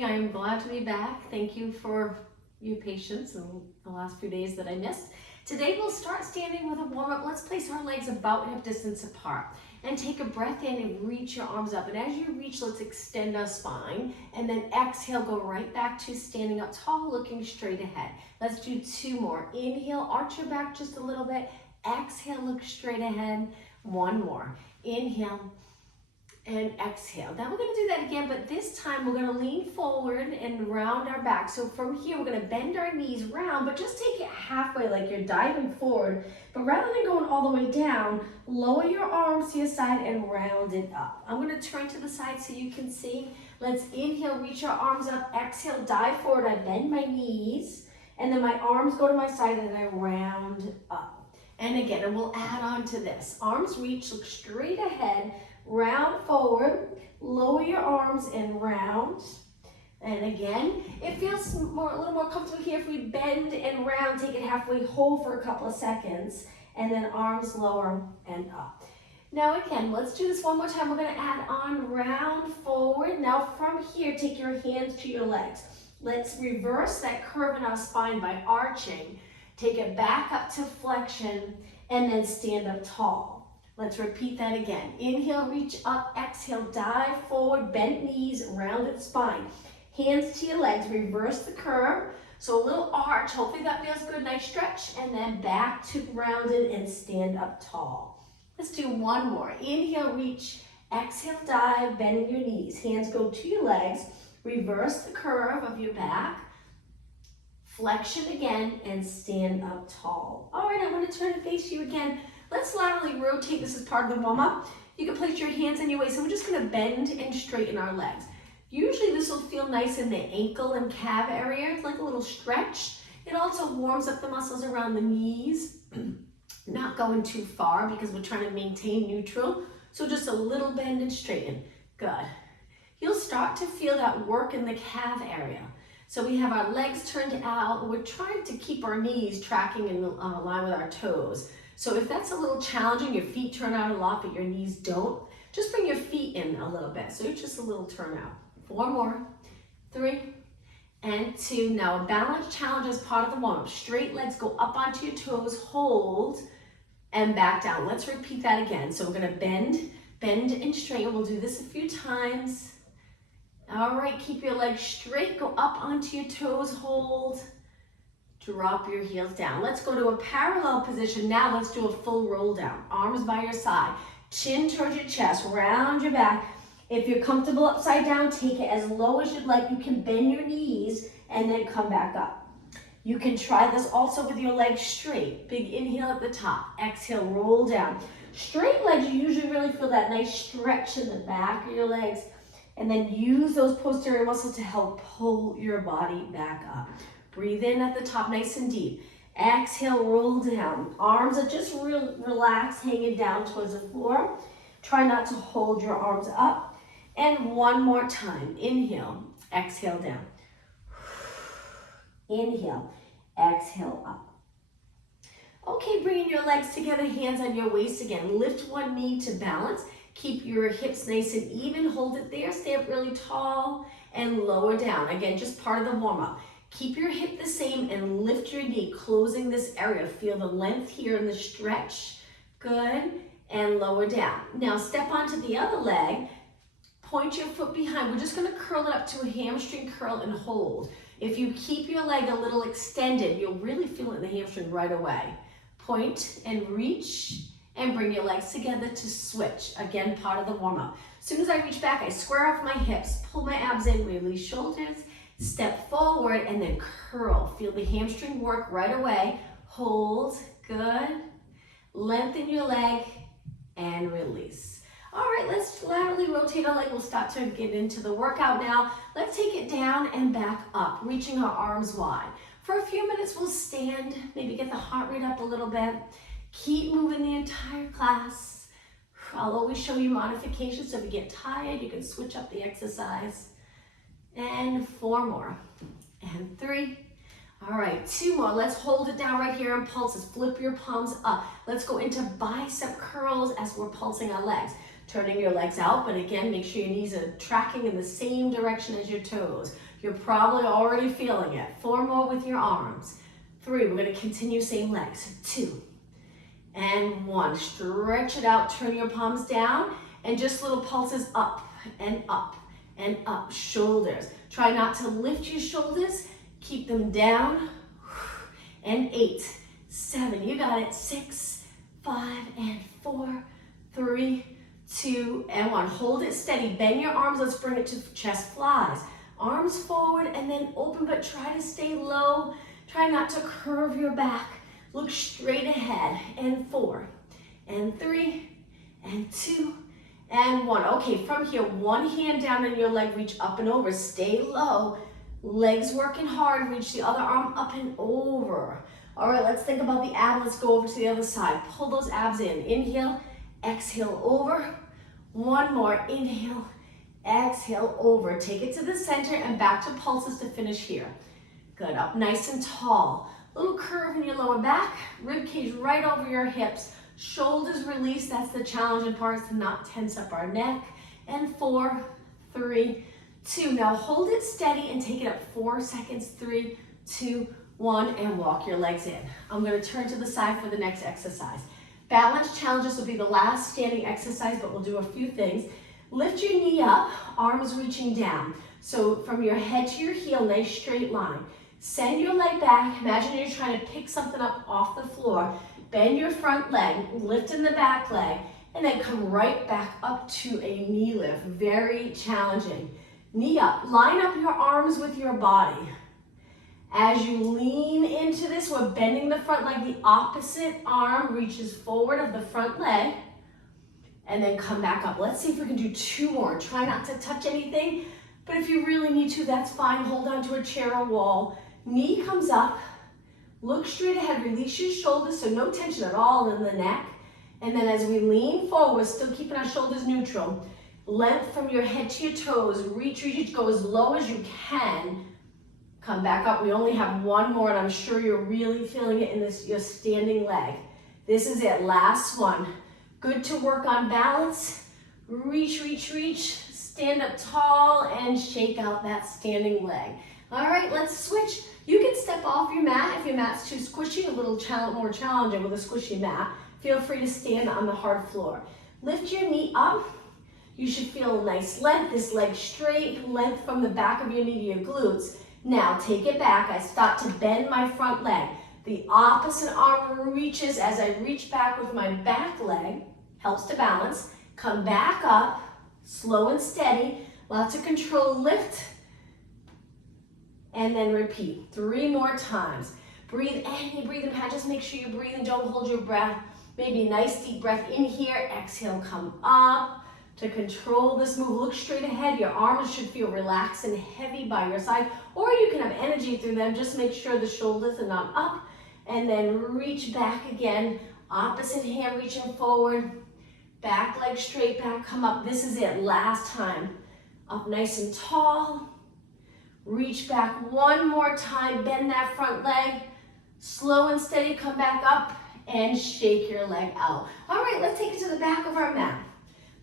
I am glad to be back. Thank you for your patience in the last few days that I missed. Today we'll start standing with a warm-up. Let's place our legs about hip distance apart and take a breath in and reach your arms up. And as you reach, let's extend our spine and then exhale, go right back to standing up tall, looking straight ahead. Let's do two more. Inhale, arch your back just a little bit. Exhale, look straight ahead. One more. Inhale and exhale. Now we're going to do that again, but this time we're going to lean forward and round our back. So from here, we're going to bend our knees round, but just take it halfway like you're diving forward. But rather than going all the way down, lower your arms to your side and round it up. I'm going to turn to the side so you can see. Let's inhale, reach our arms up. Exhale, dive forward. I bend my knees, and then my arms go to my side and I round up. And again, and we'll add on to this. Arms reach, look straight ahead. Round forward, lower your arms and round. And again, it feels a little more comfortable here if we bend and round, take it halfway whole for a couple of seconds, and then arms lower and up. Now again, let's do this one more time. We're going to add on round forward. Now from here, take your hands to your legs. Let's reverse that curve in our spine by arching. Take it back up to flexion and then stand up tall. Let's repeat that again. Inhale, reach up, exhale, dive forward, bent knees, rounded spine. Hands to your legs, reverse the curve. So a little arch, hopefully that feels good, nice stretch, and then back to rounded and stand up tall. Let's do one more. Inhale, reach, exhale, dive, bending your knees. Hands go to your legs, reverse the curve of your back, flexion again, and stand up tall. All right, I'm gonna turn and face you again. Let's laterally rotate. This is part of the warm-up. You can place your hands on your waist, and we're just gonna bend and straighten our legs. Usually this will feel nice in the ankle and calf area. It's like a little stretch. It also warms up the muscles around the knees. Not going too far because we're trying to maintain neutral. So just a little bend and straighten. Good. You'll start to feel that work in the calf area. So we have our legs turned out. We're trying to keep our knees tracking in line with our toes. So if that's a little challenging, your feet turn out a lot, but your knees don't, just bring your feet in a little bit. So it's just a little turnout. 4 more, 3, and 2. Now a balance challenge is part of the warm-up. Straight legs, go up onto your toes, hold, and back down. Let's repeat that again. So we're gonna bend and straighten. We'll do this a few times. All right, keep your legs straight, go up onto your toes, hold, drop your heels down. Let's go to a parallel position. Now let's do a full roll down. Arms by your side, chin towards your chest, round your back. If you're comfortable upside down, take it as low as you'd like. You can bend your knees and then come back up. You can try this also with your legs straight. Big inhale at the top, exhale, roll down. Straight legs, you usually really feel that nice stretch in the back of your legs, and then use those posterior muscles to help pull your body back up. Breathe in at the top, nice and deep. Exhale, roll down. Arms are just relaxed, hanging down towards the floor. Try not to hold your arms up. And one more time. Inhale, exhale down. Inhale, exhale up. Okay, bringing your legs together, hands on your waist again. Lift one knee to balance. Keep your hips nice and even. Hold it there. Stay up really tall and lower down. Again, just part of the warm-up. Keep your hip the same and lift your knee, closing this area. Feel the length here in the stretch. Good. And lower down. Now step onto the other leg. Point your foot behind. We're just going to curl it up to a hamstring curl and hold. If you keep your leg a little extended, you'll really feel it in the hamstring right away. Point and reach and bring your legs together to switch. Again, part of the warm-up. As soon as I reach back, I square off my hips, pull my abs in, release shoulders, step forward, and then curl. Feel the hamstring work right away. Hold. Good. Lengthen your leg and release. All right, let's laterally rotate our leg. We'll start to get into the workout now. Let's take it down and back up, reaching our arms wide. For a few minutes, we'll stand, maybe get the heart rate up a little bit. Keep moving the entire class. I'll always show you modifications, so if you get tired, you can switch up the exercise. And 4 more, and 3. All right, 2 more. Let's hold it down right here in pulses. Flip your palms up. Let's go into bicep curls as we're pulsing our legs. Turning your legs out, but again, make sure your knees are tracking in the same direction as your toes. You're probably already feeling it. 4 more with your arms. 3, we're gonna continue same legs. 2, and 1. Stretch it out, turn your palms down, and just little pulses up and up and up. Shoulders. Try not to lift your shoulders. Keep them down. And 8, 7, you got it. 6, 5, and 4, 3, 2, and 1. Hold it steady. Bend your arms. Let's bring it to chest flies. Arms forward and then open, but try to stay low. Try not to curve your back. Look straight ahead. And 4, and 3, and 2, and 1. Okay, from here, one hand down on your leg, reach up and over. Stay low. Legs working hard. Reach the other arm up and over. All right, let's think about the ab. Let's go over to the other side. Pull those abs in. Inhale, exhale, over. One more. Inhale, exhale, over. Take it to the center and back to pulses to finish here. Good. Up nice and tall. Little curve in your lower back. Rib cage right over your hips. Shoulders release. That's the challenging part, is to not tense up our neck. And 4, 3, 2. Now hold it steady and take it up 4 seconds. 3, 2, 1, and walk your legs in. I'm going to turn to the side for the next exercise. Balance challenges will be the last standing exercise, but we'll do a few things. Lift your knee up, arms reaching down. So from your head to your heel, nice straight line. Send your leg back. Imagine you're trying to pick something up off the floor. Bend your front leg, lift in the back leg, and then come right back up to a knee lift. Very challenging. Knee up. Line up your arms with your body. As you lean into this, we're bending the front leg. The opposite arm reaches forward of the front leg, and then come back up. Let's see if we can do 2 more. Try not to touch anything, but if you really need to, that's fine. Hold on to a chair or wall. Knee comes up. Look straight ahead. Release your shoulders, so no tension at all in the neck. And then as we lean forward, still keeping our shoulders neutral. Length from your head to your toes. Reach, go as low as you can. Come back up. We only have 1 more, and I'm sure you're really feeling it in this your standing leg. This is it. Last one. Good to work on balance. Reach, reach, reach. Stand up tall and shake out that standing leg. All right, let's switch. You can step off your mat if your mat's too squishy, a little more challenging with a squishy mat. Feel free to stand on the hard floor. Lift your knee up. You should feel a nice length. This leg straight, length from the back of your knee to your glutes. Now take it back. I start to bend my front leg. The opposite arm reaches as I reach back with my back leg. Helps to balance. Come back up, slow and steady. Lots of control. Lift. And then repeat 3 more times. Breathe any breathing pattern. Just make sure you're breathing. Don't hold your breath. Maybe a nice deep breath in here. Exhale, come up. To control this move, look straight ahead. Your arms should feel relaxed and heavy by your side, or you can have energy through them. Just make sure the shoulders are not up, and then reach back again. Opposite hand reaching forward. Back leg straight back, come up. This is it, last time. Up nice and tall. Reach back 1 more time. Bend that front leg. Slow and steady, come back up and shake your leg out. All right, let's take it to the back of our mat.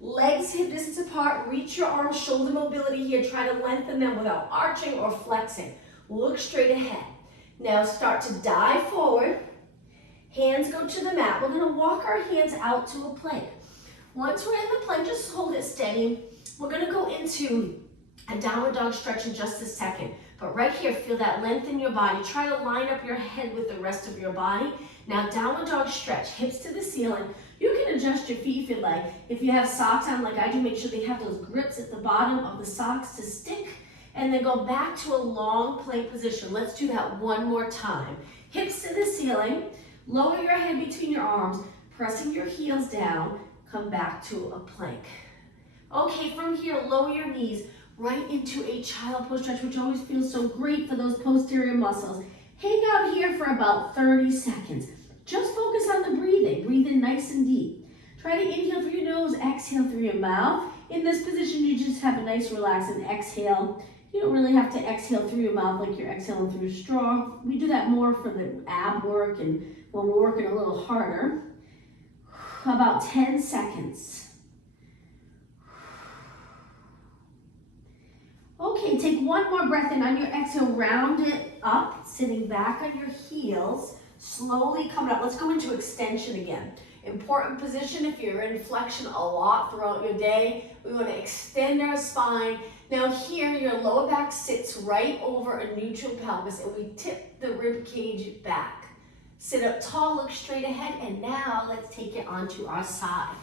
Legs hip distance apart. Reach your arms, shoulder mobility here. Try to lengthen them without arching or flexing. Look straight ahead. Now start to dive forward. Hands go to the mat. We're going to walk our hands out to a plank. Once we're in the plank, just hold it steady. We're going to go into a downward dog stretch in just a second. But right here, feel that length in your body. Try to line up your head with the rest of your body. Now downward dog stretch, hips to the ceiling. You can adjust your feet if you like. If you have socks on like I do, make sure they have those grips at the bottom of the socks to stick. And then go back to a long plank position. Let's do that 1 more time. Hips to the ceiling. Lower your head between your arms. Pressing your heels down. Come back to a plank. Okay, from here, lower your knees right into a child pose stretch, which always feels so great for those posterior muscles. Hang out here for about 30 seconds. Just focus on the breathing. Breathe in nice and deep. Try to inhale through your nose, exhale through your mouth. In this position, you just have a nice relaxing exhale. You don't really have to exhale through your mouth like you're exhaling through a straw. We do that more for the ab work and when we're working a little harder. About 10 seconds. Okay, take one more breath in. On your exhale, round it up, sitting back on your heels, slowly coming up. Let's go into extension again. Important position if you're in flexion a lot throughout your day. We want to extend our spine. Now here, your lower back sits right over a neutral pelvis, and we tip the rib cage back. Sit up tall, look straight ahead, and now let's take it onto our side.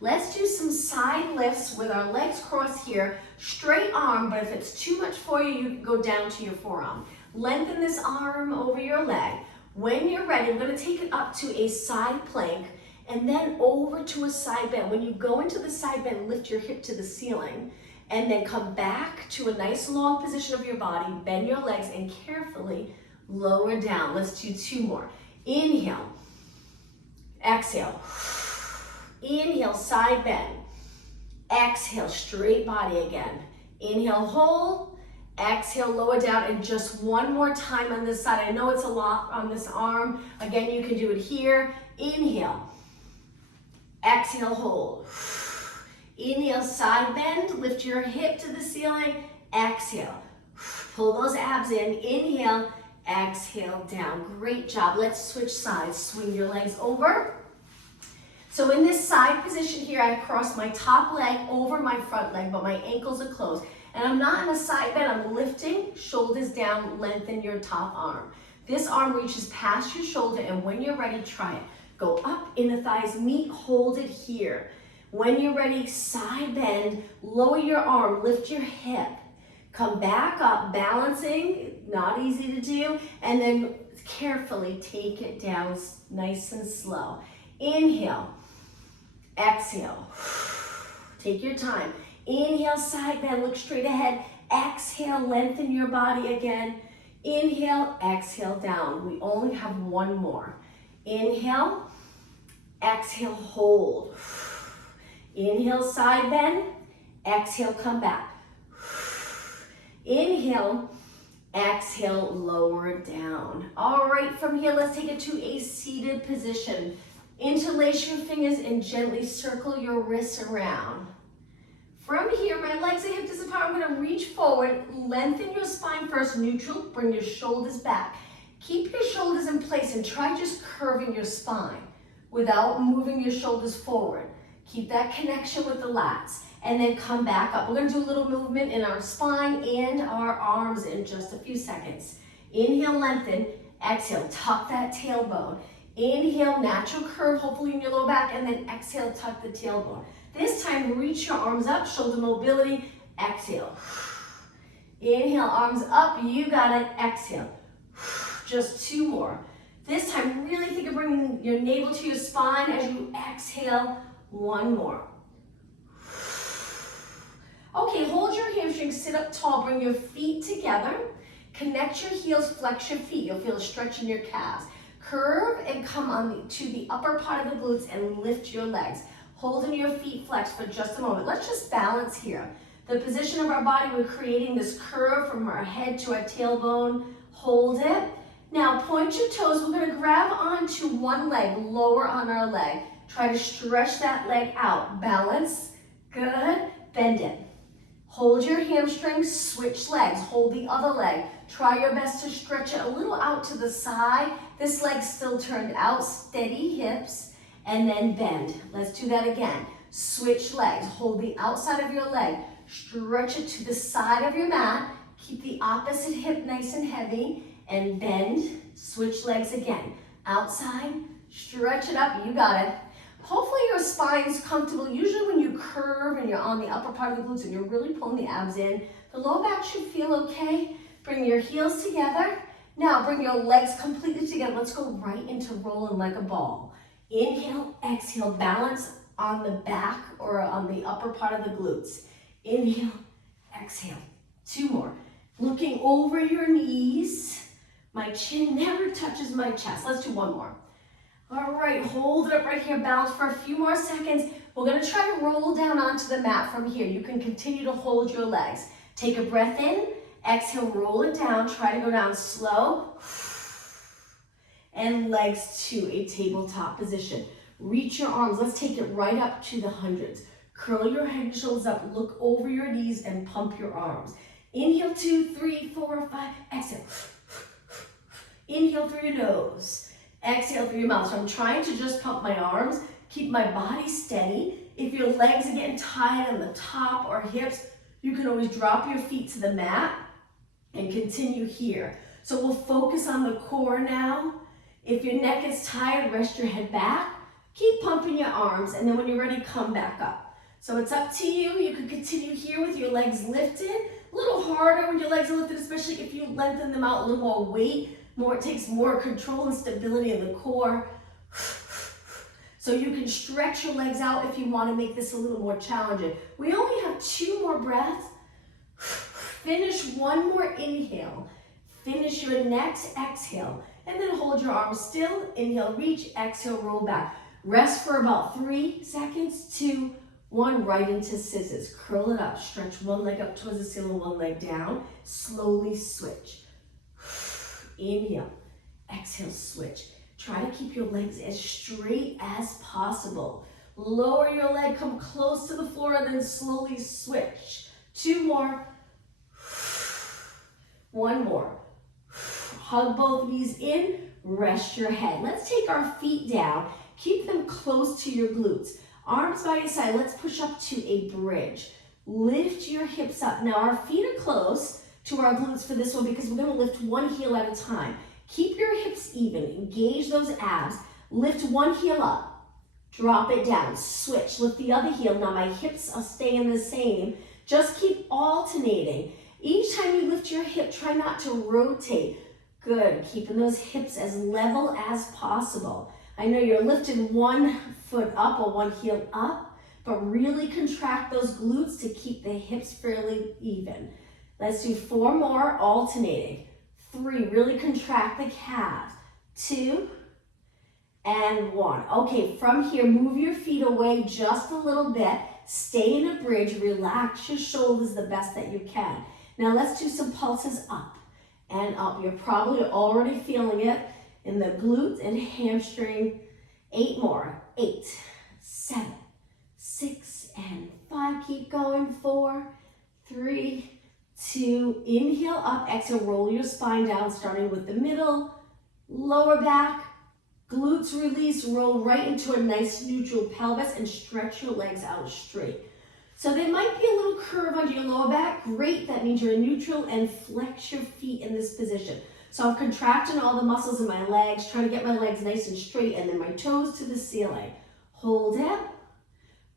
Let's do some side lifts with our legs crossed here, straight arm, but if it's too much for you, you can go down to your forearm. Lengthen this arm over your leg. When you're ready, we're going to take it up to a side plank and then over to a side bend. When you go into the side bend, lift your hip to the ceiling and then come back to a nice long position of your body, bend your legs and carefully lower down. Let's do two more. Inhale, exhale. Inhale, side bend. Exhale, straight body again. Inhale, hold. Exhale, lower down, and just one more time on this side. I know it's a lot on this arm. Again, you can do it here. Inhale. Exhale, hold. Inhale, side bend. Lift your hip to the ceiling. Exhale. Pull those abs in. Inhale, exhale, down. Great job. Let's switch sides. Swing your legs over. So in this side position here, I cross my top leg over my front leg, but my ankles are closed. And I'm not in a side bend, I'm lifting, shoulders down, lengthen your top arm. This arm reaches past your shoulder, and when you're ready, try it. Go up in the thighs, meet, hold it here. When you're ready, side bend, lower your arm, lift your hip. Come back up, balancing, not easy to do, and then carefully take it down, nice and slow. Inhale. Exhale. Take your time. Inhale, side bend, look straight ahead. Exhale, lengthen your body again. Inhale, exhale, down. We only have one more. Inhale, exhale, hold. Inhale, side bend. Exhale, come back. Inhale, exhale, lower down. All right, from here, let's take it to a seated position. Interlace your fingers and gently circle your wrists around. From here, my legs are hip distance apart. I'm going to reach forward, lengthen your spine first, neutral, bring your shoulders back. Keep your shoulders in place and try just curving your spine without moving your shoulders forward. Keep that connection with the lats and then come back up. We're going to do a little movement in our spine and our arms in just a few seconds. Inhale, lengthen. Exhale, tuck that tailbone. Inhale, natural curve, hopefully in your lower back, and then exhale, tuck the tailbone. This time, reach your arms up, shoulder mobility, exhale. Inhale, arms up, you got it, exhale. Just two more. This time, really think of bringing your navel to your spine as you exhale, one more. Okay, hold your hamstrings, sit up tall, bring your feet together, connect your heels, flex your feet. You'll feel a stretch in your calves. Curve and come on to the upper part of the glutes and lift your legs. Holding your feet flexed for just a moment. Let's just balance here. The position of our body, we're creating this curve from our head to our tailbone. Hold it. Now point your toes. We're going to grab onto one leg, lower on our leg. Try to stretch that leg out. Balance. Good. Bend it. Hold your hamstrings, switch legs. Hold the other leg. Try your best to stretch it a little out to the side. This leg's still turned out. Steady hips. And then bend. Let's do that again. Switch legs. Hold the outside of your leg. Stretch it to the side of your mat. Keep the opposite hip nice and heavy. And bend. Switch legs again. Outside. Stretch it up. You got it. Hopefully your spine's comfortable. Usually when you curve and you're on the upper part of the glutes and you're really pulling the abs in, the low back should feel okay. Bring your heels together. Now bring your legs completely together. Let's go right into rolling like a ball. Inhale, exhale, balance on the back or on the upper part of the glutes. Inhale, exhale. Two more. Looking over your knees. My chin never touches my chest. Let's do one more. All right, hold it up right here. Balance for a few more seconds. We're going to try to roll down onto the mat from here. You can continue to hold your legs. Take a breath in. Exhale, roll it down. Try to go down slow. And legs to a tabletop position. Reach your arms. Let's take it right up to the hundreds. Curl your head and shoulders up. Look over your knees and pump your arms. Inhale, 2, 3, 4, 5. Exhale. Inhale through your nose. Exhale through your mouth. So I'm trying to just pump my arms, keep my body steady. If your legs are getting tight on the top or hips, you can always drop your feet to the mat and continue here. So we'll focus on the core now. If your neck is tired, rest your head back. Keep pumping your arms, and then when you're ready, come back up. So it's up to you. You can continue here with your legs lifted. A little harder when your legs are lifted, especially if you lengthen them out, a little more weight. It takes more control and stability in the core. So you can stretch your legs out if you want to make this a little more challenging. We only have 2 more breaths. Finish one more inhale. Finish your next exhale. And then hold your arms still. Inhale, reach. Exhale, roll back. Rest for about 3 seconds. 2, 1, right into scissors. Curl it up. Stretch one leg up towards the ceiling, one leg down. Slowly switch. Inhale. Exhale, switch. Try to keep your legs as straight as possible. Lower your leg, come close to the floor, and then slowly switch. 2 more. 1 more. Hug both knees in, rest your head. Let's take our feet down. Keep them close to your glutes. Arms by your side. Let's push up to a bridge. Lift your hips up. Now our feet are close to our glutes for this one because we're going to lift one heel at a time. Keep your hips even. Engage those abs. Lift one heel up. Drop it down. Switch. Lift the other heel. Now my hips are staying the same. Just keep alternating. Each time you lift your hip, try not to rotate. Good. Keeping those hips as level as possible. I know you're lifting one foot up or one heel up, but really contract those glutes to keep the hips fairly even. Let's do 4 more, alternating. 3, really contract the calves. 2, and 1. Okay, from here, move your feet away just a little bit. Stay in a bridge. Relax your shoulders the best that you can. Now let's do some pulses up and up. You're probably already feeling it in the glutes and hamstring. 8 more. 8, 7, 6, and 5. Keep going. 4, 3, 2. Inhale up. Exhale. Roll your spine down, starting with the middle, lower back. Glutes release. Roll right into a nice neutral pelvis and stretch your legs out straight. So there might be a little curve under your lower back. Great, that means you're in neutral, and flex your feet in this position. So I'm contracting all the muscles in my legs, trying to get my legs nice and straight, and then my toes to the ceiling. Hold it,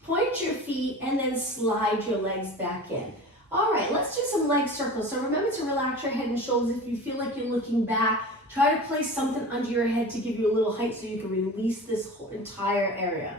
point your feet, and then slide your legs back in. All right, let's do some leg circles. So remember to relax your head and shoulders. If you feel like you're looking back, try to place something under your head to give you a little height so you can release this whole entire area.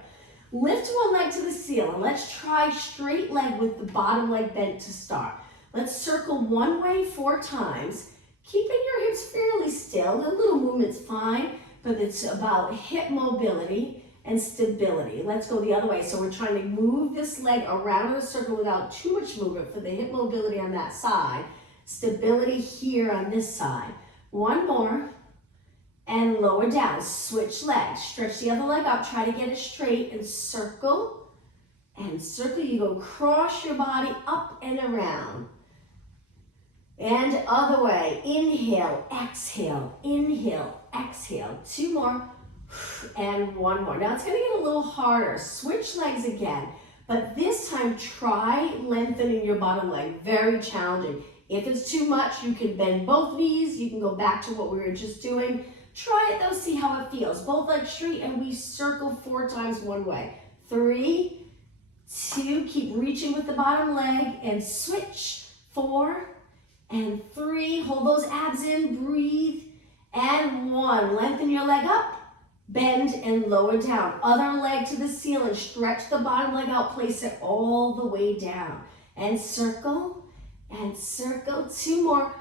Lift one leg to the ceiling. Let's try straight leg with the bottom leg bent to start. Let's circle one way 4 times, keeping your hips fairly still. A little movement's fine, but it's about hip mobility and stability. Let's go the other way. So we're trying to move this leg around in a circle without too much movement for the hip mobility on that side. Stability here on this side. 1 more. And lower down, switch legs. Stretch the other leg up, try to get it straight and circle. And circle, you go cross your body up and around. And other way, inhale, exhale, inhale, exhale. 2 more, and 1 more. Now it's gonna get a little harder. Switch legs again, but this time try lengthening your bottom leg. Very challenging. If it's too much, you can bend both knees. You can go back to what we were just doing. Try it though, see how it feels. Both legs straight, and we circle 4 times one way. 3, 2, keep reaching with the bottom leg, and switch. 4, and 3, hold those abs in, breathe, and 1. Lengthen your leg up, bend, and lower down. Other leg to the ceiling, stretch the bottom leg out, place it all the way down. And circle, and circle. 2 more,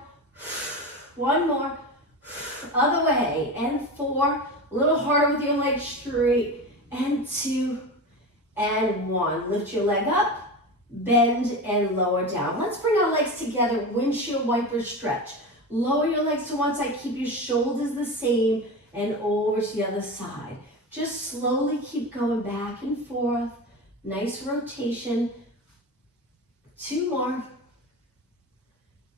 1 more. Other way, and 4, a little harder with your legs straight, and 2, and 1. Lift your leg up, bend, and lower down. Let's bring our legs together, windshield wiper stretch. Lower your legs to one side, keep your shoulders the same, and over to the other side. Just slowly keep going back and forth. Nice rotation. 2 more.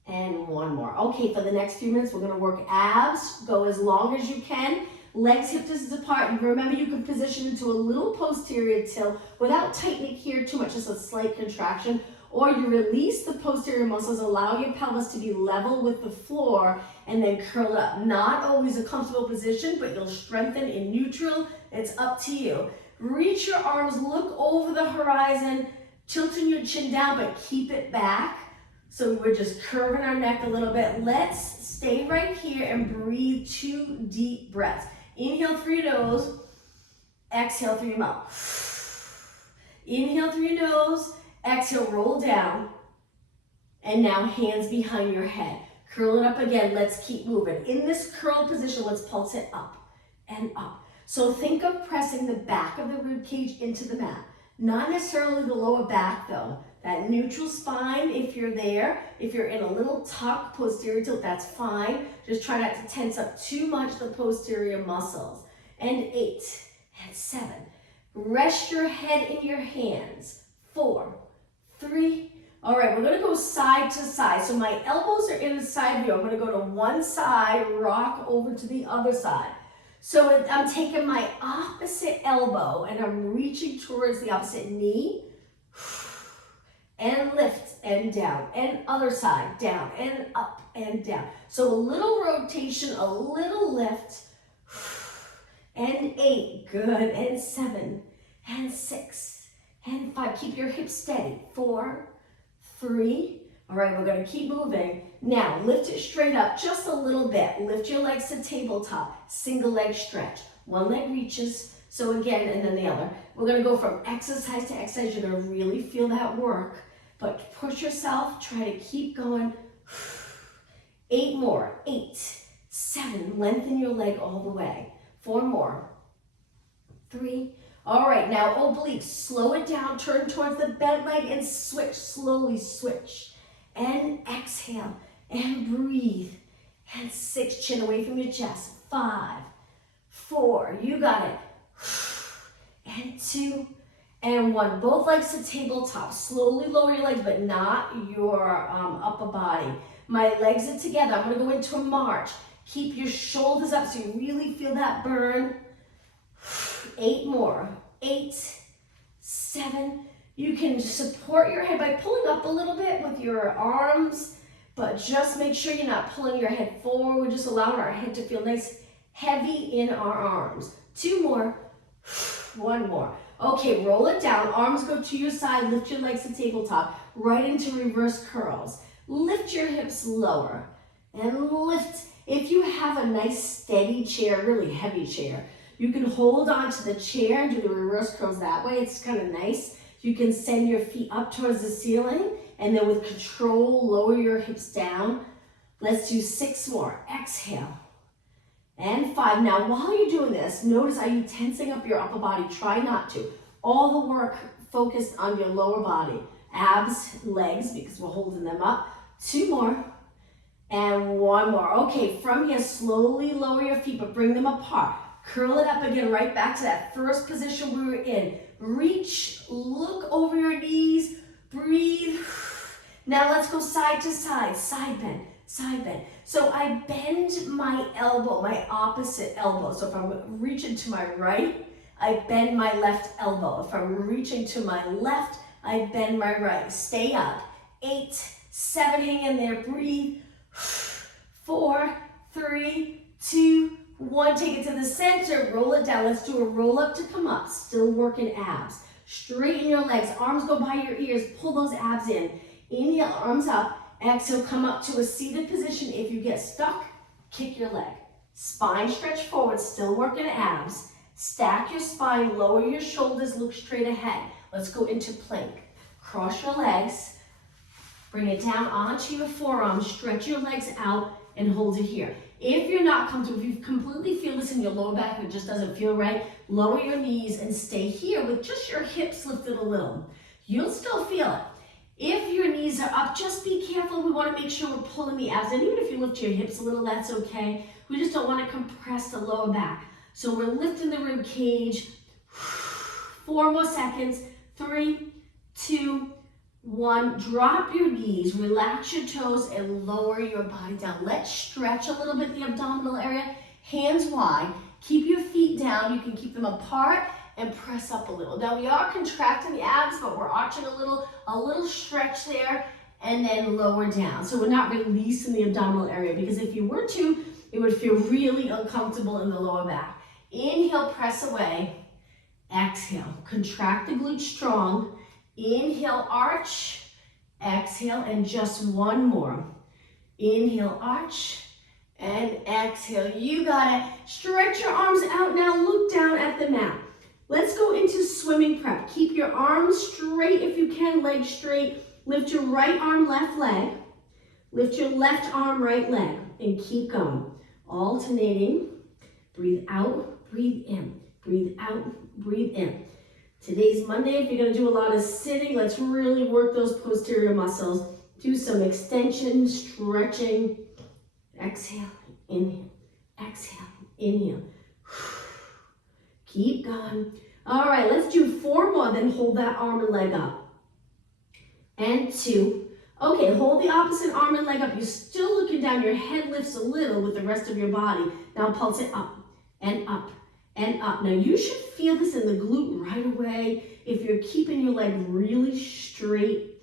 and one more. Okay, for the next few minutes, we're gonna work abs. Go as long as you can. Legs hip distance apart. And remember, you can position into a little posterior tilt without tightening here too much, just a slight contraction. Or you release the posterior muscles, allow your pelvis to be level with the floor, and then curl up. Not always a comfortable position, but you'll strengthen in neutral. It's up to you. Reach your arms, look over the horizon, tilting your chin down, but keep it back. So we're just curving our neck a little bit. Let's stay right here and breathe 2 deep breaths. Inhale through your nose, exhale through your mouth. Inhale through your nose, exhale, roll down. And now hands behind your head. Curl it up again, let's keep moving. In this curl position, let's pulse it up and up. So think of pressing the back of the rib cage into the mat. Not necessarily the lower back though. That neutral spine, if you're there. If you're in a little tuck, posterior tilt, that's fine. Just try not to tense up too much the posterior muscles. And 8 and 7. Rest your head in your hands. 4, 3. All right, we're gonna go side to side. So my elbows are in the side view. I'm gonna go to one side, rock over to the other side. So I'm taking my opposite elbow and I'm reaching towards the opposite knee. And lift and down, and other side, down and up and down. So a little rotation, a little lift, and 8, good, and 7, and 6, and 5. Keep your hips steady, 4, 3. All right, we're gonna keep moving. Now, lift it straight up just a little bit. Lift your legs to tabletop, single leg stretch. One leg reaches, so again, and then the other. We're gonna go from exercise to exercise. You're gonna really feel that work. But push yourself, try to keep going. 8 more, 8, 7, lengthen your leg all the way. 4 more, 3. All right, now obliques, slow it down, turn towards the bent leg and switch, slowly switch. And exhale, and breathe. And 6, chin away from your chest. 5, 4, you got it. And 2, and 1. Both legs to tabletop. Slowly lower your legs, but not your upper body. My legs are together. I'm going to go into a march. Keep your shoulders up so you really feel that burn. 8 more. 8, 7. You can support your head by pulling up a little bit with your arms, but just make sure you're not pulling your head forward. We're just allowing our head to feel nice, heavy in our arms. 2 more. 1 more. Okay, roll it down. Arms go to your side. Lift your legs to tabletop. Right into reverse curls. Lift your hips lower. And lift. If you have a nice steady chair, really heavy chair, you can hold on to the chair and do the reverse curls that way. It's kind of nice. You can send your feet up towards the ceiling. And then with control, lower your hips down. Let's do 6 more. Exhale. And 5. Now, while you're doing this, notice, are you tensing up your upper body? Try not to. All the work focused on your lower body. Abs, legs, because we're holding them up. 2 more. And 1 more. Okay, from here, slowly lower your feet, but bring them apart. Curl it up again, right back to that first position we were in. Reach, look over your knees, breathe. Now let's go side to side, side bend. Side bend. So I bend my elbow, my opposite elbow. So if I'm reaching to my right, I bend my left elbow. If I'm reaching to my left, I bend my right. Stay up. 8, 7, hang in there, breathe. 4, 3, 2, 1. Take it to the center, roll it down. Let's do a roll up to come up. Still working abs. Straighten your legs, arms go by your ears, pull those abs in. Inhale, arms up. Exhale, come up to a seated position. If you get stuck, kick your leg. Spine stretch forward, still working abs. Stack your spine, lower your shoulders, look straight ahead. Let's go into plank. Cross your legs, bring it down onto your forearms, stretch your legs out and hold it here. If you're not comfortable, if you completely feel this in your lower back and it just doesn't feel right, lower your knees and stay here with just your hips lifted a little. You'll still feel it. If your knees are up, just be careful. We want to make sure we're pulling the abs. And even if you lift your hips a little, that's okay. We just don't want to compress the lower back. So we're lifting the rib cage. 4 more seconds. 3, 2, 1. Drop your knees, relax your toes, and lower your body down. Let's stretch a little bit the abdominal area, hands wide. Keep your feet down. You can keep them apart and press up a little. Now we are contracting the abs, but we're arching a little stretch there, and then lower down. So we're not releasing the abdominal area, because if you were to, it would feel really uncomfortable in the lower back. Inhale, press away. Exhale, contract the glutes strong. Inhale, arch. Exhale, and just one more. Inhale, arch. And exhale. You got it. Stretch your arms out now. Look down at the mat. Let's go into swimming prep. Keep your arms straight if you can, legs straight. Lift your right arm, left leg. Lift your left arm, right leg. And keep going. Alternating. Breathe out, breathe in. Breathe out, breathe in. Today's Monday. If you're going to do a lot of sitting, let's really work those posterior muscles. Do some extension, stretching. Exhale, inhale. Exhale, inhale. Keep going. All right, let's do 4 more, then hold that arm and leg up. And 2. Okay, hold the opposite arm and leg up. You're still looking down. Your head lifts a little with the rest of your body. Now pulse it up and up and up. Now you should feel this in the glute right away if you're keeping your leg really straight.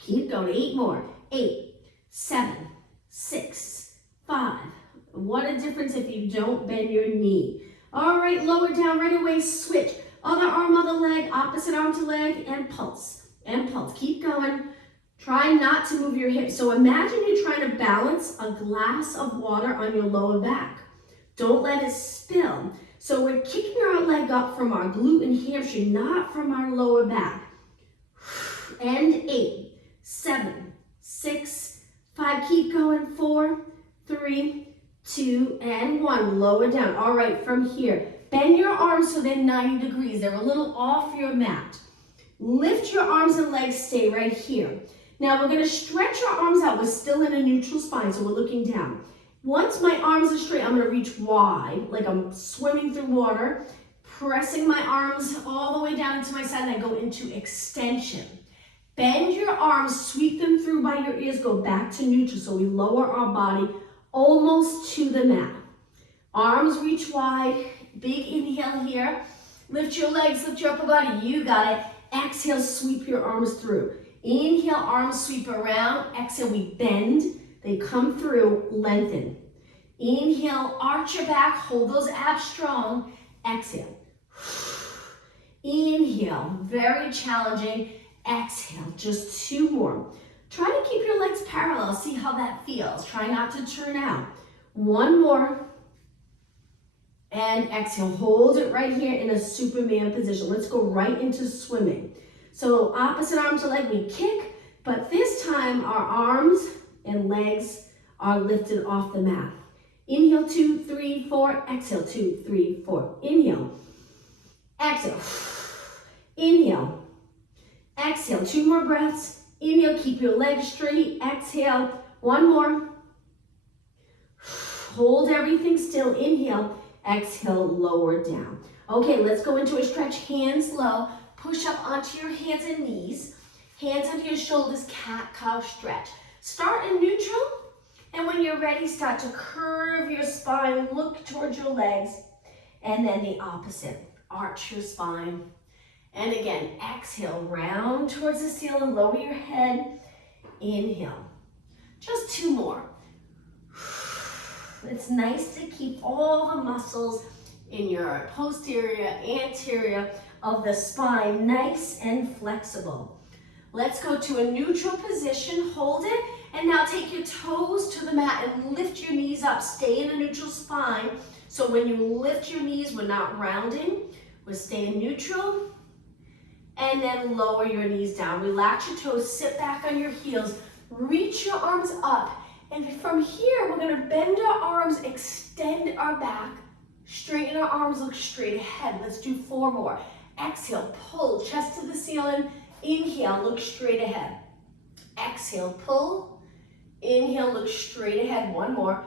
Keep going. 8 more. 8, 7, 6, 5. What a difference if you don't bend your knee. All right, lower down right away, switch. Other arm, other leg, opposite arm to leg, and pulse, and pulse. Keep going. Try not to move your hips. So imagine you're trying to balance a glass of water on your lower back. Don't let it spill. So we're kicking our leg up from our glute and hamstring, not from our lower back. And 8, 7, 6, 5. Keep going. 4, 3, 2, and 1. Lower down. All right, from here, bend your arms so they're 90 degrees. They're a little off your mat. Lift your arms and legs, stay right here. Now we're going to stretch our arms out. We're still in a neutral spine, so we're looking down. Once my arms are straight, I'm going to reach wide, like I'm swimming through water, pressing my arms all the way down into my side, and I go into extension. Bend your arms, sweep them through by your ears, go back to neutral, so we lower our body almost to the mat. Arms reach wide, big inhale here. Lift your legs, lift your upper body, you got it. Exhale, sweep your arms through. Inhale, arms sweep around. Exhale, we bend. They come through, lengthen. Inhale, arch your back, hold those abs strong. Exhale. Inhale, very challenging. Exhale, just 2 more. Try to keep your legs parallel, see how that feels. Try not to turn out. 1 more. And exhale, hold it right here in a Superman position. Let's go right into swimming. So opposite arm to leg, we kick, but this time our arms and legs are lifted off the mat. Inhale, 2, 3, 4. Exhale, 2, 3, 4. Inhale. Exhale. Inhale. Exhale. 2 more breaths. Inhale, keep your legs straight. Exhale. 1 more. Hold everything still. Inhale. Exhale, lower down. Okay, let's go into a stretch. Hands low. Push up onto your hands and knees. Hands under your shoulders, cat-cow stretch. Start in neutral, and when you're ready, start to curve your spine, look towards your legs, and then the opposite. Arch your spine. And again, exhale, round towards the ceiling, lower your head. Inhale. Just 2 more. It's nice to keep all the muscles in your posterior, anterior of the spine nice and flexible. Let's go to a neutral position, hold it, and now take your toes to the mat and lift your knees up. Stay in a neutral spine. So when you lift your knees, we're not rounding, we're staying neutral. And then lower your knees down. Relax your toes, sit back on your heels, reach your arms up. And from here, we're gonna bend our arms, extend our back, straighten our arms, look straight ahead. Let's do 4 more. Exhale, pull, chest to the ceiling. Inhale, look straight ahead. Exhale, pull. Inhale, look straight ahead. 1 more.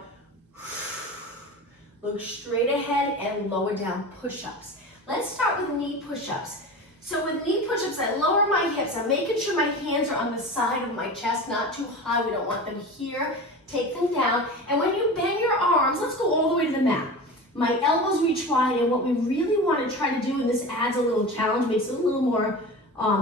Look straight ahead and lower down push-ups. Let's start with knee push-ups. So with knee push-ups, I lower my hips. I'm making sure my hands are on the side of my chest, not too high. We don't want them here. Take them down. And when you bend your arms, let's go all the way to the mat. My elbows reach wide, and what we really want to try to do, and this adds a little challenge, makes it a little more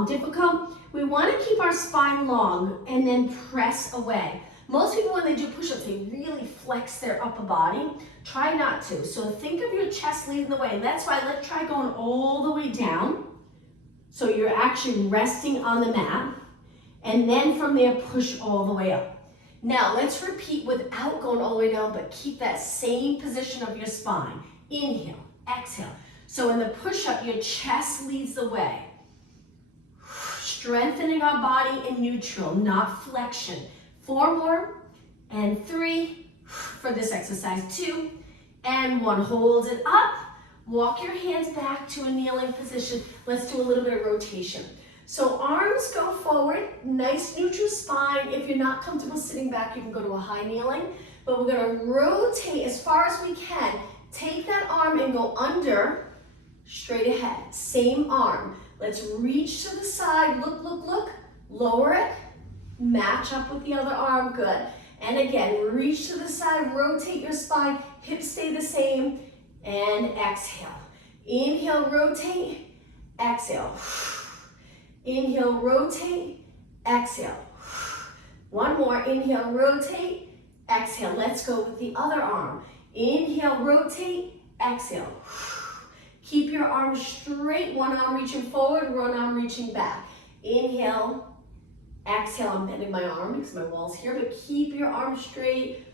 difficult, we want to keep our spine long and then press away. Most people, when they do push-ups, they really flex their upper body. Try not to. So think of your chest leading the way. And that's why let's try going all the way down. So you're actually resting on the mat. And then from there, push all the way up. Now, let's repeat without going all the way down, but keep that same position of your spine. Inhale, exhale. So in the push-up, your chest leads the way. Strengthening our body in neutral, not flexion. 4 more, and 3 for this exercise. 2, and 1. Hold it up. Walk your hands back to a kneeling position. Let's do a little bit of rotation. So arms go forward, nice neutral spine. If you're not comfortable sitting back, you can go to a high kneeling. But we're gonna rotate as far as we can. Take that arm and go under, straight ahead. Same arm. Let's reach to the side, look, look, look. Lower it. Match up with the other arm, good. And again, reach to the side, rotate your spine, hips stay the same, and exhale. Inhale, rotate, exhale. Inhale, rotate, exhale. One more, inhale, rotate, exhale. Let's go with the other arm. Inhale, rotate, exhale. Keep your arms straight, one arm reaching forward, one arm reaching back. Inhale, exhale, I'm bending my arm because my wall's here, but keep your arms straight.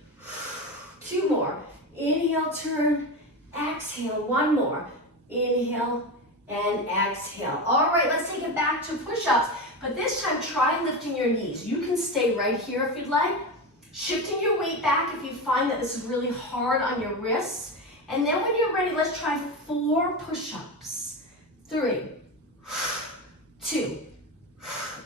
2 more. Inhale, turn, exhale. 1 more. Inhale and exhale. All right, let's take it back to push-ups, but this time try lifting your knees. You can stay right here if you'd like. Shifting your weight back if you find that this is really hard on your wrists. And then when you're ready, let's try 4 push-ups. 3, 2,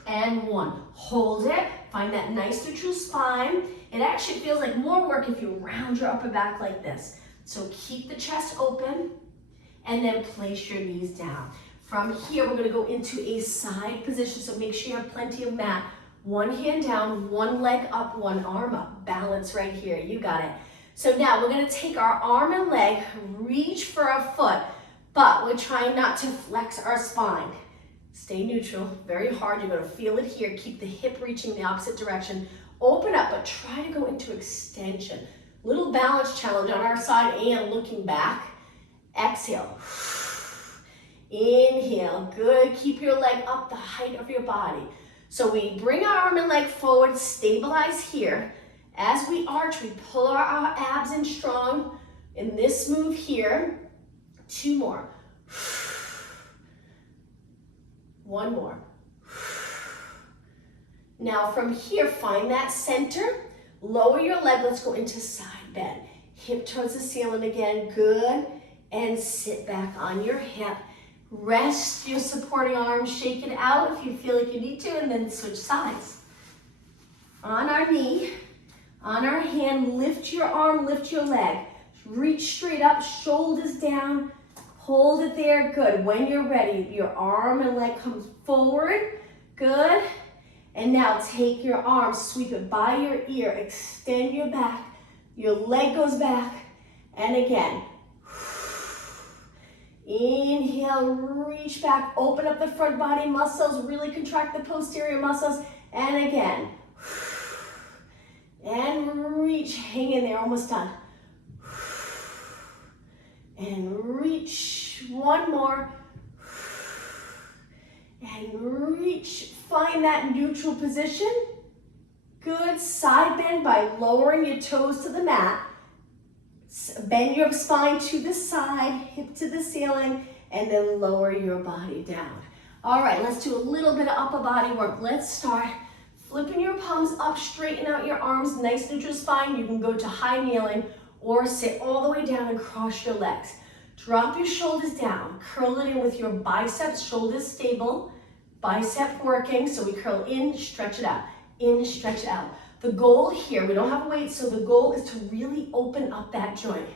and 1. Hold it. Find that nice neutral spine. It actually feels like more work if you round your upper back like this. So keep the chest open and then place your knees down. From here, we're going to go into a side position. So make sure you have plenty of mat. 1 hand down, 1 leg up, 1 arm up. Balance right here. You got it. So now we're going to take our arm and leg, reach for our foot, but we're trying not to flex our spine. Stay neutral, very hard. You're going to feel it here. Keep the hip reaching the opposite direction. Open up, but try to go into extension. Little balance challenge on our side and looking back. Exhale. Inhale. Good. Keep your leg up the height of your body. So we bring our arm and leg forward, stabilize here. As we arch, we pull our abs in strong in this move here. 2 more. 1 more. Now from here, find that center. Lower your leg. Let's go into side bend. Hip towards the ceiling again. Good. And sit back on your hip. Rest your supporting arm. Shake it out if you feel like you need to, and then switch sides. On our knee, on our hand, lift your arm, lift your leg. Reach straight up, shoulders down. Hold it there, good. When you're ready, your arm and leg comes forward, good. And now take your arm, sweep it by your ear, extend your back, your leg goes back, and again. Inhale, reach back, open up the front body muscles, really contract the posterior muscles, and again. And reach, hang in there, almost done. And reach, 1 more. And reach, find that neutral position. Good, side bend by lowering your toes to the mat. Bend your spine to the side, hip to the ceiling, and then lower your body down. All right, let's do a little bit of upper body work. Let's start flipping your palms up, straighten out your arms, nice neutral spine. You can go to high kneeling or sit all the way down and cross your legs. Drop your shoulders down, curl it in with your biceps, shoulders stable, bicep working. So we curl in, stretch it out, in, stretch it out. The goal here, we don't have weight, so the goal is to really open up that joint.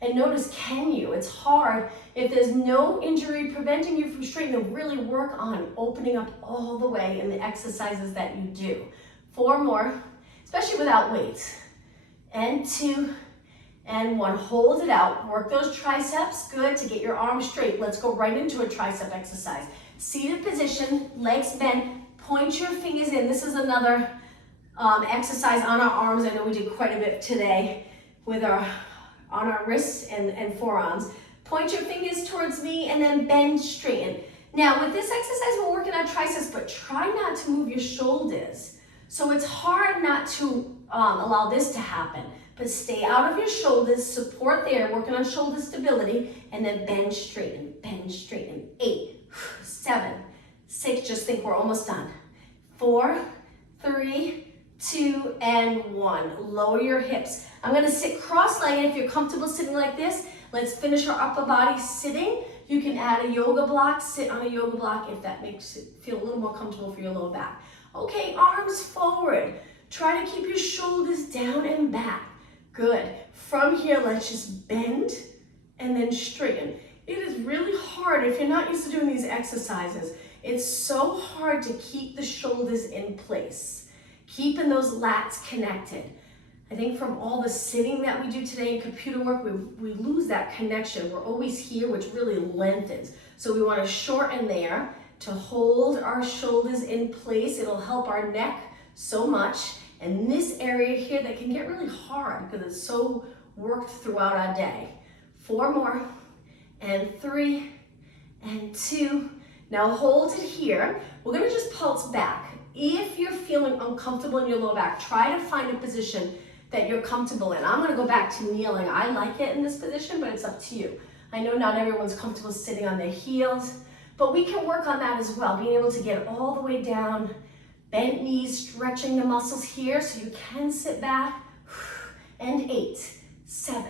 And notice, can you? It's hard. If there's no injury preventing you from straightening, really work on opening up all the way in the exercises that you do. 4 more, especially without weights. And 2, and 1. Hold it out. Work those triceps. Good, to get your arms straight. Let's go right into a tricep exercise. Seated position, legs bent. Point your fingers in. This is another exercise on our arms. I know we did quite a bit today with on our wrists and forearms. Point your fingers towards me and then bend, straighten. Now with this exercise, we're working on triceps, but try not to move your shoulders. So it's hard not to allow this to happen, but stay out of your shoulders, support there, working on shoulder stability, and then bend, straighten, 8, 7, 6, just think we're almost done. 4, 3, 2, and 1. Lower your hips. I'm gonna sit cross-legged. If you're comfortable sitting like this, let's finish our upper body sitting. You can add a yoga block, sit on a yoga block if that makes it feel a little more comfortable for your lower back. Okay, arms forward. Try to keep your shoulders down and back. Good. From here, let's just bend and then straighten. It is really hard if you're not used to doing these exercises. It's so hard to keep the shoulders in place, keeping those lats connected. I think from all the sitting that we do today in computer work, we lose that connection. We're always here, which really lengthens. So we want to shorten there to hold our shoulders in place. It'll help our neck so much. And this area here that can get really hard because it's so worked throughout our day. 4 more, and 3, and 2. Now hold it here. We're gonna just pulse back. If you're feeling uncomfortable in your lower back, try to find a position that you're comfortable in. I'm gonna go back to kneeling. I like it in this position, but it's up to you. I know not everyone's comfortable sitting on their heels, but we can work on that as well, being able to get all the way down, bent knees, stretching the muscles here so you can sit back. And 8, 7,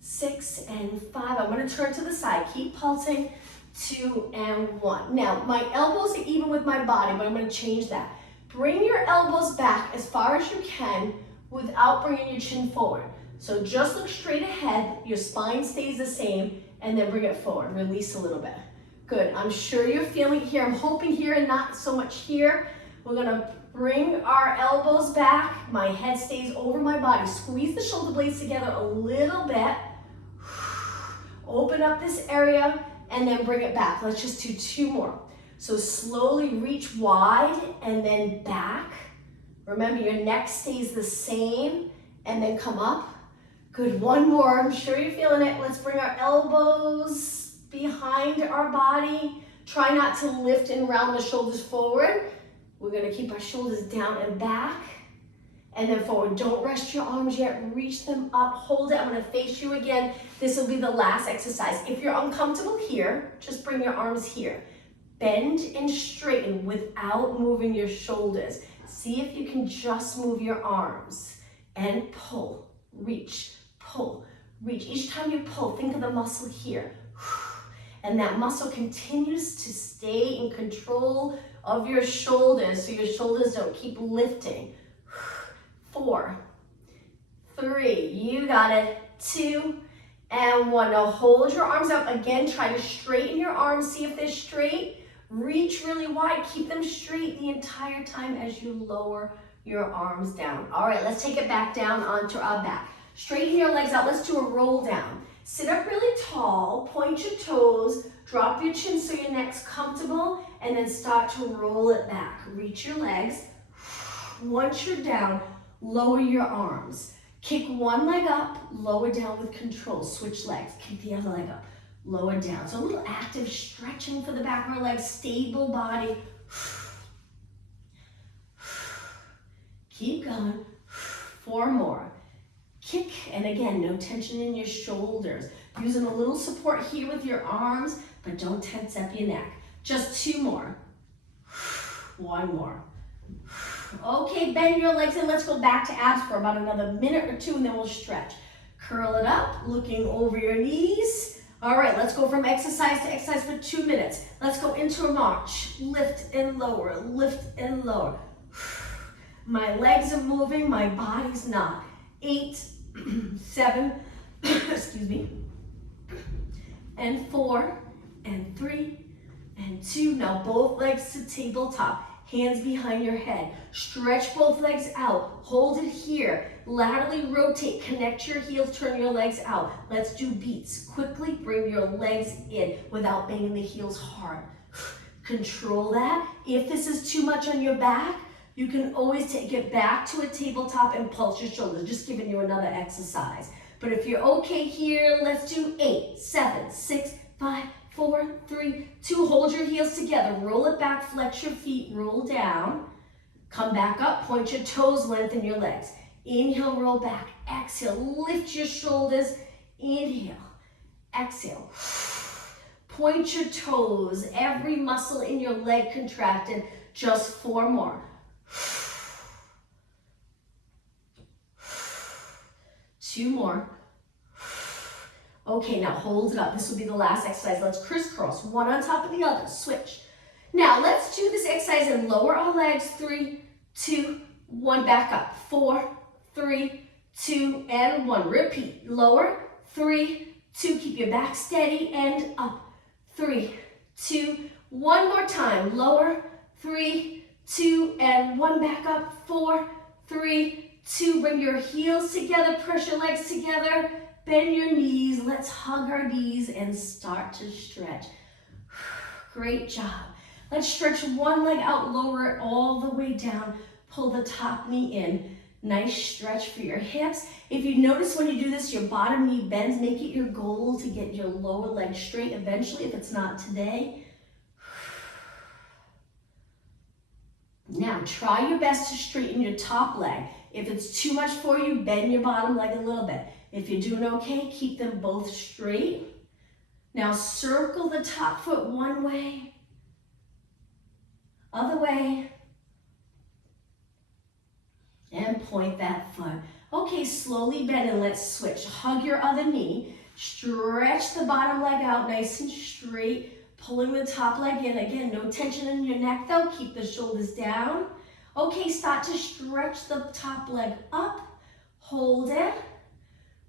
6, and 5. I'm gonna turn to the side. Keep pulsing. 2, and 1. Now, my elbows are even with my body, but I'm gonna change that. Bring your elbows back as far as you can without bringing your chin forward. So just look straight ahead, your spine stays the same, and then bring it forward. Release a little bit. Good, I'm sure you're feeling it here. I'm hoping here and not so much here. We're gonna bring our elbows back. My head stays over my body. Squeeze the shoulder blades together a little bit. Open up this area and then bring it back. Let's just do 2 more. So slowly reach wide and then back. Remember, your neck stays the same and then come up. Good, 1 more. I'm sure you're feeling it. Let's bring our elbows behind our body. Try not to lift and round the shoulders forward. We're gonna keep our shoulders down and back. And then forward. Don't rest your arms yet. Reach them up. Hold it. I'm gonna face you again. This will be the last exercise. If you're uncomfortable here, just bring your arms here. Bend and straighten without moving your shoulders. See if you can just move your arms. And pull, reach, pull, reach. Each time you pull, think of the muscle here. And that muscle continues to stay in control of your shoulders so your shoulders don't keep lifting. 4, 3, you got it. 2, and 1. Now hold your arms up. Again, try to straighten your arms. See if they're straight. Reach really wide. Keep them straight the entire time as you lower your arms down. All right, let's take it back down onto our back. Straighten your legs out. Let's do a roll down. Sit up really tall. Point your toes. Drop your chin so your neck's comfortable. And then start to roll it back. Reach your legs. Once you're down, lower your arms. Kick one leg up, lower down with control. Switch legs, kick the other leg up, lower down. So a little active stretching for the back of our legs, stable body. Keep going. 4 more. Kick, and again, no tension in your shoulders. Using a little support here with your arms, but don't tense up your neck. Just 2 more. 1 more. Okay, bend your legs and let's go back to abs for about another minute or 2 and then we'll stretch. Curl it up, looking over your knees. All right, let's go from exercise to exercise for 2 minutes. Let's go into a march. Lift and lower, lift and lower. My legs are moving, my body's not. 8, 7, excuse me. And 4, and 3, and 2. Now both legs to tabletop. Hands behind your head. Stretch both legs out. Hold it here. Laterally rotate. Connect your heels. Turn your legs out. Let's do beats. Quickly bring your legs in without banging the heels hard. Control that. If this is too much on your back, you can always take it back to a tabletop and pulse your shoulders. Just giving you another exercise. But if you're okay here, let's do 8, 7, 6, 5, 4, 3, 2. Hold your heels together. Roll it back. Flex your feet. Roll down. Come back up. Point your toes. Lengthen your legs. Inhale, roll back. Exhale, lift your shoulders. Inhale. Exhale. Point your toes. Every muscle in your leg contracted. Just 4 more. 2 more. Okay, now hold it up. This will be the last exercise. Let's crisscross, one on top of the other. Switch. Now, let's do this exercise and lower our legs. 3, 2, 1. Back up. 4, 3, 2, and 1. Repeat. Lower. 3, 2. Keep your back steady and up. 3, 2. One more time. Lower. 3, 2, and 1. Back up. 4, 3, 2. Bring your heels together. Press your legs together. Bend your knees. Let's hug our knees and start to stretch. Great job. Let's stretch one leg out, lower it all the way down. Pull the top knee in. Nice stretch for your hips. If you notice when you do this, your bottom knee bends. Make it your goal to get your lower leg straight eventually, if it's not today. Now, try your best to straighten your top leg. If it's too much for you, bend your bottom leg a little bit. If you're doing okay, keep them both straight. Now circle the top foot one way, other way, and point that foot. Okay, slowly bend and let's switch. Hug your other knee, stretch the bottom leg out nice and straight, pulling the top leg in. Again, no tension in your neck though, keep the shoulders down. Okay, start to stretch the top leg up, hold it.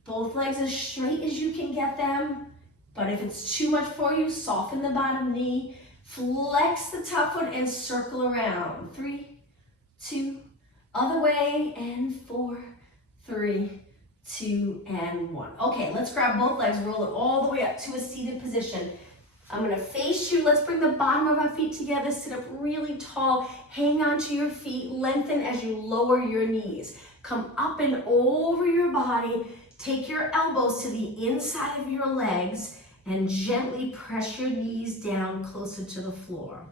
Both legs as straight as you can get them, but if it's too much for you, soften the bottom knee, flex the top foot and circle around. 3, 2, other way, and 4, 3, 2, and 1. Okay, let's grab both legs, roll it all the way up to a seated position. I'm gonna face you. Let's bring the bottom of our feet together, sit up really tall, hang on to your feet, lengthen as you lower your knees. Come up and over your body. Take your elbows to the inside of your legs and gently press your knees down closer to the floor.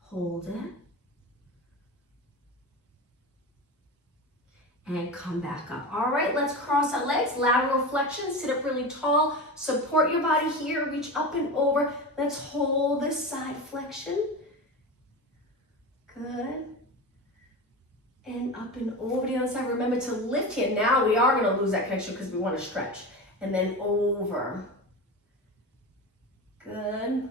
Hold it. And come back up. All right, let's cross our legs. Lateral flexion, sit up really tall. Support your body here, reach up and over. Let's hold this side flexion. Good. And up and over the other side. Remember to lift here. Now we are going to lose that connection because we want to stretch. And then over. Good.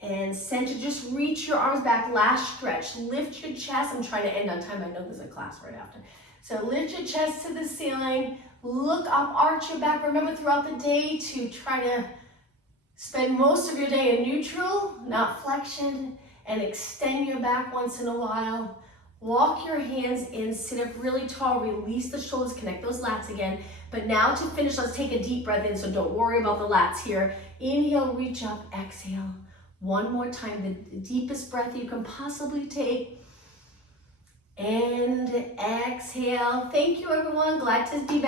And center, just reach your arms back. Last stretch. Lift your chest. I'm trying to end on time. I know there's a class right after. So lift your chest to the ceiling. Look up, arch your back. Remember throughout the day to try to spend most of your day in neutral, not flexion. And extend your back once in a while. Walk your hands in, sit up really tall, release the shoulders, connect those lats again. But now to finish, let's take a deep breath in, so don't worry about the lats here. Inhale, reach up, exhale. One more time, the deepest breath you can possibly take. And exhale. Thank you, everyone. Glad to be back.